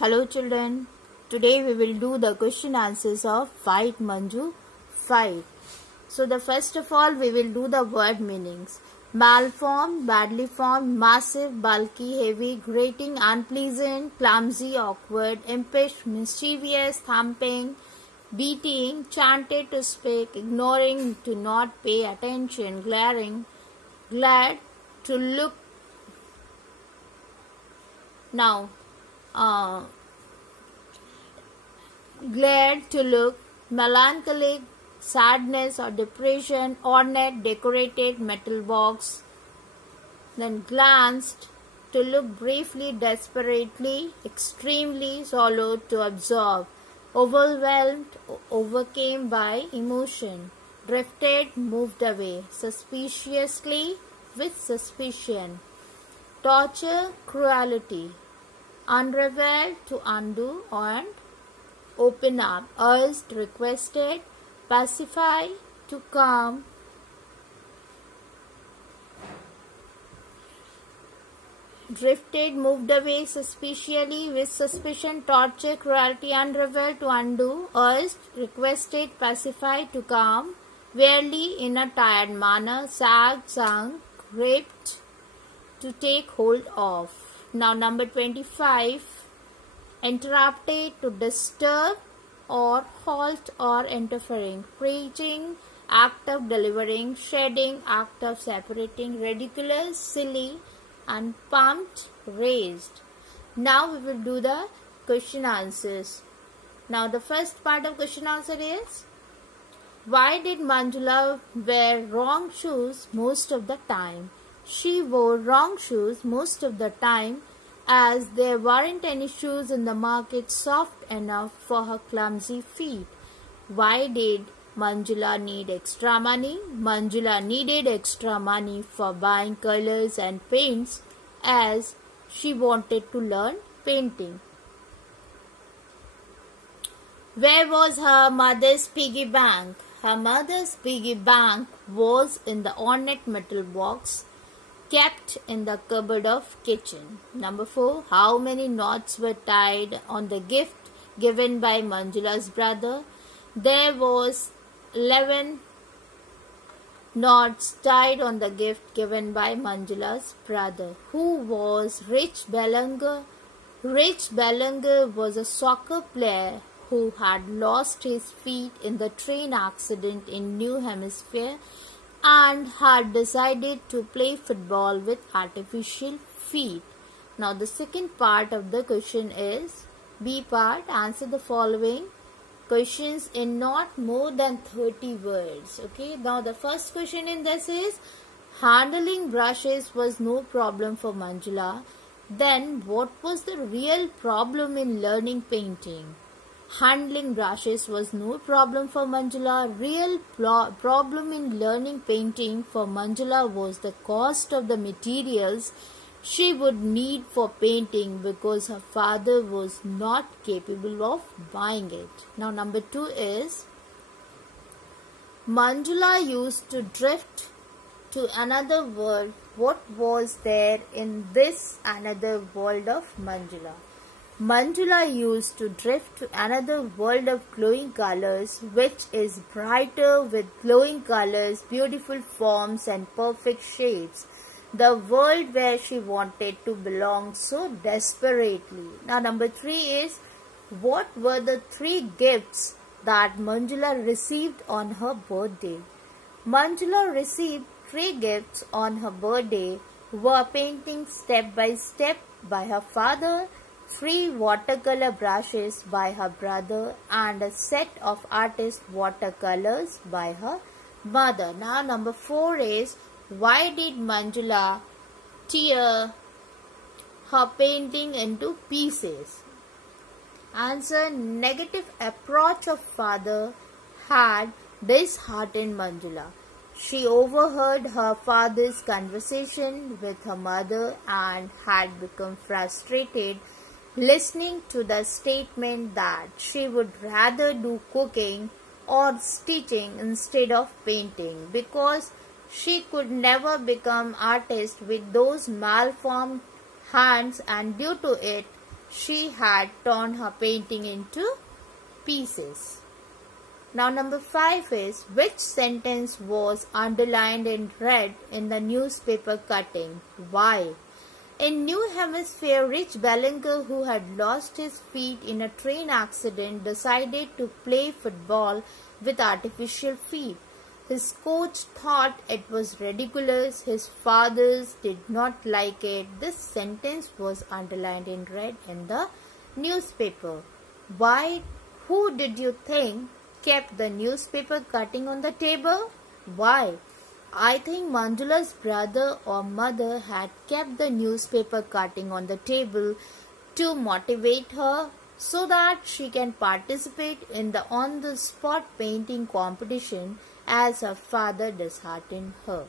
Hello children, today we will do the question answers of Fight Manju, Fight. So the first of all we will do the word meanings. Malformed, badly formed, massive, bulky, heavy, grating, unpleasant, clumsy, awkward, impish, mischievous, thumping, beating, chanted to speak, ignoring, to not pay attention, glaring, glad, to look. Now, glad, to look, melancholic, sadness or depression, ornate, decorated, metal box. Then glanced, to look briefly, desperately, extremely, swallowed, to absorb, overwhelmed, overcame by emotion, drifted, moved away, suspiciously, with suspicion, torture, cruelty, unravel, to undo and open up, urged, requested, pacify, to calm, drifted, moved away, suspiciously, with suspicion, torture, cruelty, unravel, to undo, urged, requested, pacify, to calm, wearily, in a tired manner, sag, sung, gripped, to take hold of. Now number 25, interrupted, to disturb or halt or interfering, preaching, act of delivering, shedding, act of separating, ridiculous, silly, and pumped, raised. Now we will do the question answers. Now the first part of question answer is, why did Manjula wear wrong shoes most of the time? She wore wrong shoes most of the time as there weren't any shoes in the market soft enough for her clumsy feet. Why did Manjula need extra money? Manjula needed extra money for buying colors and paints as she wanted to learn painting. Where was her mother's piggy bank? Her mother's piggy bank was in the ornate metal box kept in the cupboard of kitchen. Number 4. How many knots were tied on the gift given by Manjula's brother? There was 11 knots tied on the gift given by Manjula's brother. Who was Rich Bellinger? Rich Bellinger was a soccer player who had lost his feet in the train accident in New Hampshire and had decided to play football with artificial feet. Now the second part of the question is B part. Answer the following questions in not more than 30 words. Okay. Now the first question in this is, handling brushes was no problem for Manjula. Then what was the real problem in learning painting? Handling brushes was no problem for Manjula. Real problem in learning painting for Manjula was the cost of the materials she would need for painting because her father was not capable of buying it. Now number 2 is, Manjula used to drift to another world. What was there in this another world of Manjula? Manjula used to drift to another world of glowing colors, which is brighter with glowing colors, beautiful forms and perfect shapes. The world where she wanted to belong so desperately. Now number 3 is, what were the 3 gifts that Manjula received on her birthday? Manjula received 3 gifts on her birthday, were painting step by step by her father, 3 watercolor brushes by her brother, and a set of artist watercolors by her mother. Now number 4 is, why did Manjula tear her painting into pieces? Answer, negative approach of father had disheartened Manjula. She overheard her father's conversation with her mother and had become frustrated listening to the statement that she would rather do cooking or stitching instead of painting because she could never become artist with those malformed hands, and due to it she had torn her painting into pieces. Now number 5 is, which sentence was underlined in red in the newspaper cutting? Why? In New Hampshire, Rich Bellinger, who had lost his feet in a train accident, decided to play football with artificial feet. His coach thought it was ridiculous. His fathers did not like it. This sentence was underlined in red in the newspaper. Why? Who did you think kept the newspaper cutting on the table? Why? I think Manjula's brother or mother had kept the newspaper cutting on the table to motivate her so that she can participate in the on-the-spot painting competition as her father disheartened her.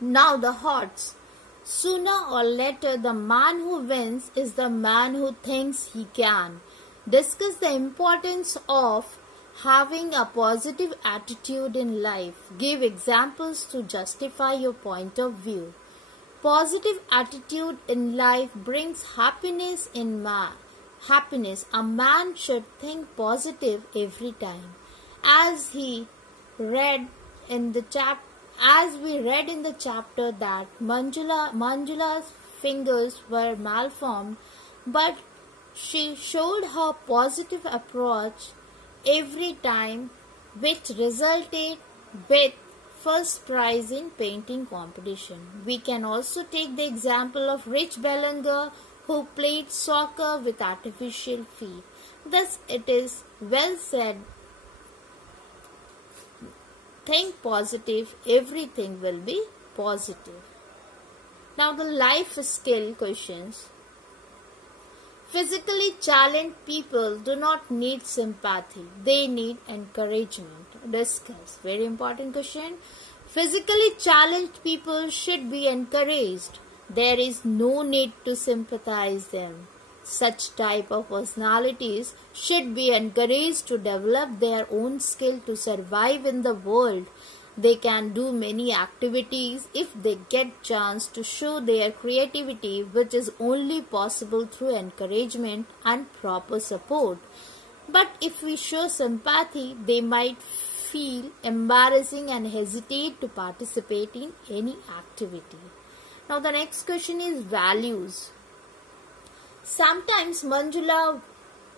Now the odds. Sooner or later, the man who wins is the man who thinks he can. Discuss the importance of having a positive attitude in life. Give examples to justify your point of view. Positive attitude in life brings happiness in happiness. A man should think positive every time. As we read in the chapter that Manjula's fingers were malformed, but she showed her positive approach every time, which resulted with first prize in painting competition. We can also take the example of Rich Bellinger, who played soccer with artificial feet. Thus it is well said, think positive, everything will be positive. Now the life skill questions. Physically challenged people do not need sympathy. They need encouragement. Discuss. Very important question. Physically challenged people should be encouraged. There is no need to sympathize them. Such type of personalities should be encouraged to develop their own skill to survive in the world. They can do many activities if they get chance to show their creativity, which is only possible through encouragement and proper support. But if we show sympathy, they might feel embarrassing and hesitate to participate in any activity. Now the next question is values. Sometimes Manjula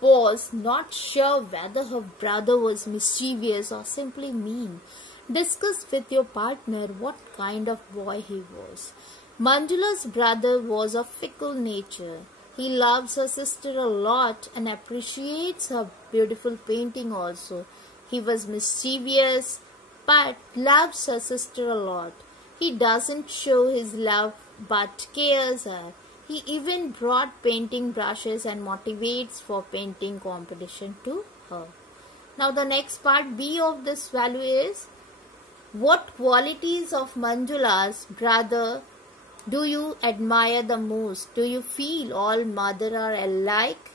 was not sure whether her brother was mischievous or simply mean. Discuss with your partner what kind of boy he was. Manjula's brother was of fickle nature. He loves her sister a lot and appreciates her beautiful painting also. He was mischievous but loves her sister a lot. He doesn't show his love but cares her. He even brought painting brushes and motivates for painting competition to her. Now the next part B of this value is, what qualities of Manjula's brother do you admire the most? Do you feel all mothers are alike?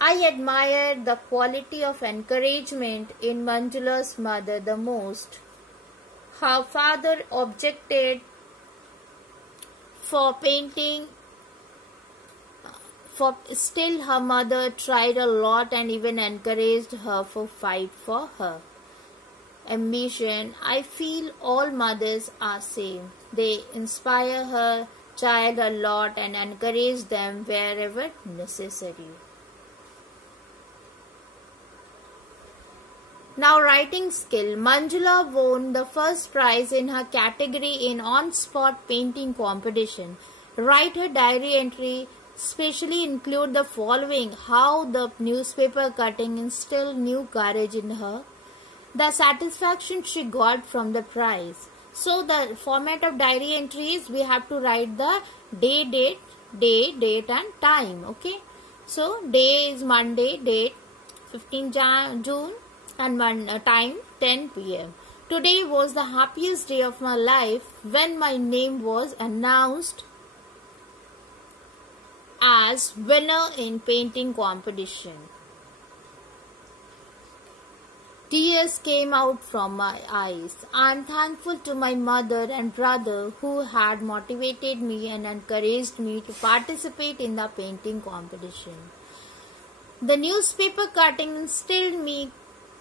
I admire the quality of encouragement in Manjula's mother the most. Her father objected for painting, still her mother tried a lot and even encouraged her to fight for her ambition. I feel all mothers are same. They inspire her child a lot and encourage them wherever necessary. Now writing skill. Manjula won the first prize in her category in on-spot painting competition. Write her diary entry. Especially include the following: how the newspaper cutting instilled new courage in her, the satisfaction she got from the prize. So the format of diary entries, we have to write the day, date and time. Okay. So day is Monday, date 15 June and time 10 p.m. Today was the happiest day of my life when my name was announced as winner in painting competition. Tears came out from my eyes. I am thankful to my mother and brother who had motivated me and encouraged me to participate in the painting competition. The newspaper cutting instilled me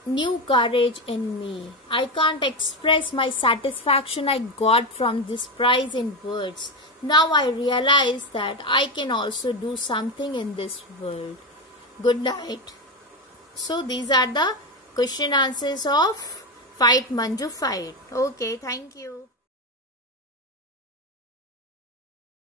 new courage in me. I can't express my satisfaction I got from this prize in words. Now I realize that I can also do something in this world. Good night. So these are the question answers of Fight Manju Fight. Okay, thank you.